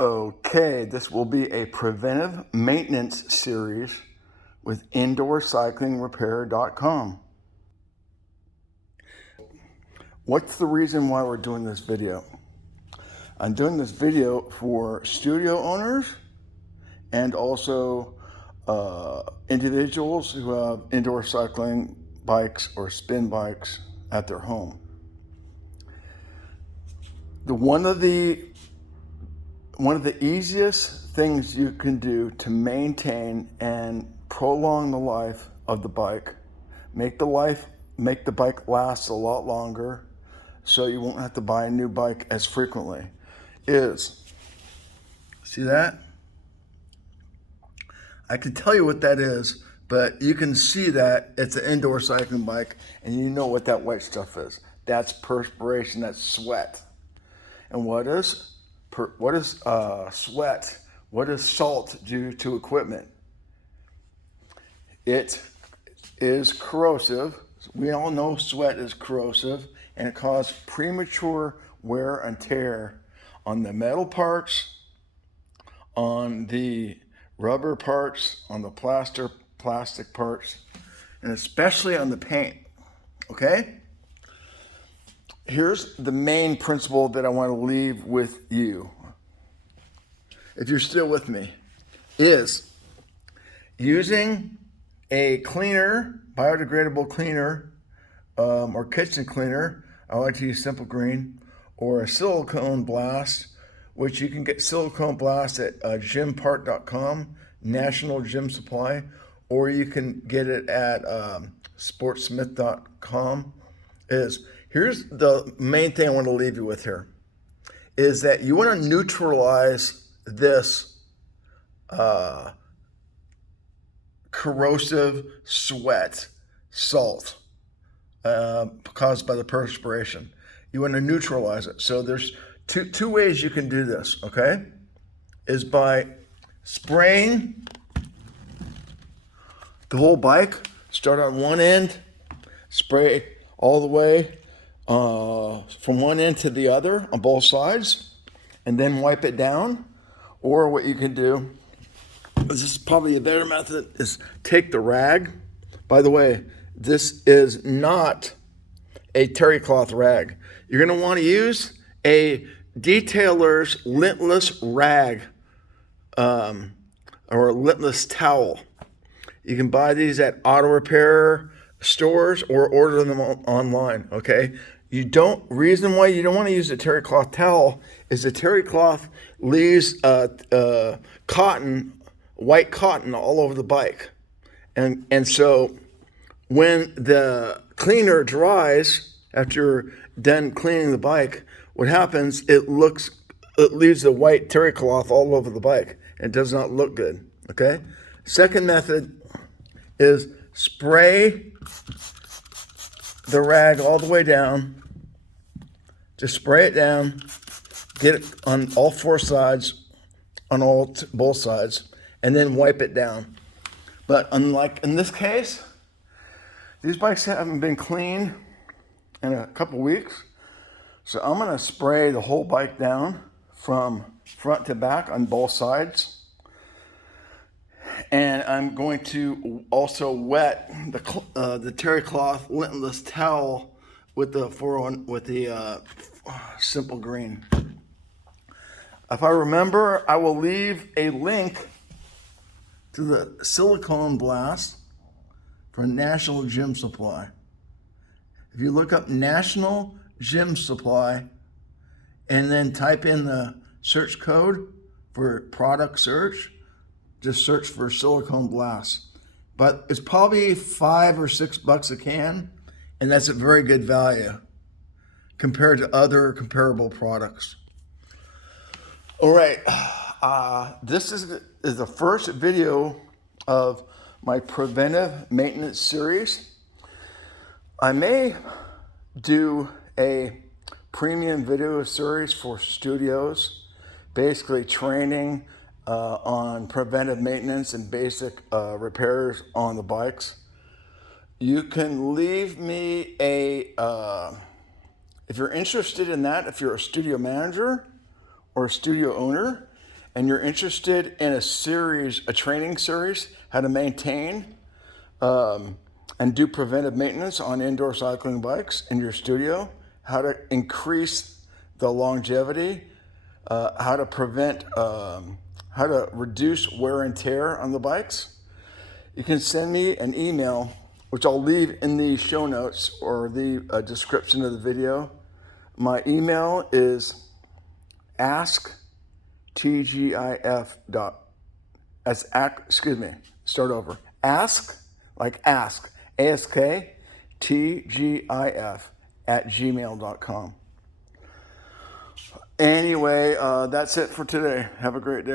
Okay, this will be a preventive maintenance series with indoorcyclingrepair.com. What's the reason why we're doing this video? I'm doing this video for studio owners and also individuals who have indoor cycling bikes or spin bikes at their home. One of the easiest things you can do to maintain and prolong the life of the bike, make the bike last a lot longer so you won't have to buy a new bike as frequently, is, see that? I can tell you what that is, but you can see that it's an indoor cycling bike and you know what that white stuff is. That's perspiration, that's sweat. And what is sweat? What does salt do to equipment? It is corrosive. We all know sweat is corrosive, and it causes premature wear and tear on the metal parts, on the rubber parts, on the plastic parts, and especially on the paint. Okay? Here's the main principle that I want to leave with you, if you're still with me, is using a cleaner, biodegradable cleaner, or kitchen cleaner. I like to use Simple Green, or a silicone blast, which you can get silicone blast at gympart.com, National Gym Supply, or you can get it at sportsmith.com. Here's the main thing I want to leave you with here, is that you want to neutralize this corrosive sweat, salt, caused by the perspiration. You want to neutralize it. So there's two ways you can do this, okay? Is by spraying the whole bike, start on one end, spray all the way from one end to the other on both sides, and then wipe it down. Or what you can do, this is probably a better method, is take the rag. By the way, this is not a terry cloth rag. You're going to want to use a detailer's lintless rag, or a lintless towel. You can buy these at auto repair stores or order them online, okay? Reason why you don't want to use a terry cloth towel is the terry cloth leaves cotton, white cotton all over the bike. And so when the cleaner dries, after you're done cleaning the bike, what happens, it leaves the white terry cloth all over the bike. It does not look good, okay? Second method is spray the rag all the way down. Just spray it down, get it on all four sides, on both sides, and then wipe it down. But unlike in this case, these bikes haven't been cleaned in a couple weeks. So I'm gonna spray the whole bike down from front to back on both sides. And I'm going to also wet the terry cloth lintless towel with the Simple Green. If I remember, I will leave a link to the silicone blast for National Gym Supply. If you look up National Gym Supply and then type in the search code for product search, just search for silicone blast. But it's probably $5 or $6 a can, and that's a very good value compared to other comparable products. All right, this is the first video of my preventive maintenance series. I may do a premium video series for studios, basically training on preventive maintenance and basic repairs on the bikes. You can leave me if you're interested in that, if you're a studio manager or a studio owner, and you're interested in a training series, how to maintain and do preventive maintenance on indoor cycling bikes in your studio, how to increase the longevity, how to reduce wear and tear on the bikes, you can send me an email, which I'll leave in the show notes or the description of the video. My email is asktgif dot, start over. Ask, like ask, ASK, @gmail.com. Anyway, that's it for today. Have a great day.